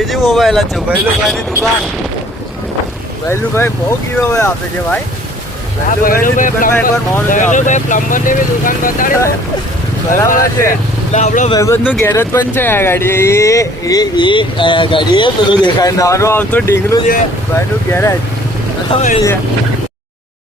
બીજી મોબાઈલ જ છે ભૈલુભાઈની દુકાન. ભૈલુભાઈ બહુ ગીરો હોય આપે છે ભાઈ. ભૈલુભાઈ પ્લમ્બરની બી દુકાન બતાડી. બરાબર છે. એટલે આપણો ભાઈબંધનું ગેરેજ પણ છે આ ગાડી. એ ગાડી એ પેલું દેખાય નાનું આવતું ઢીંગલું છે ભાઈનું ગેરેજ. બરાબર છે.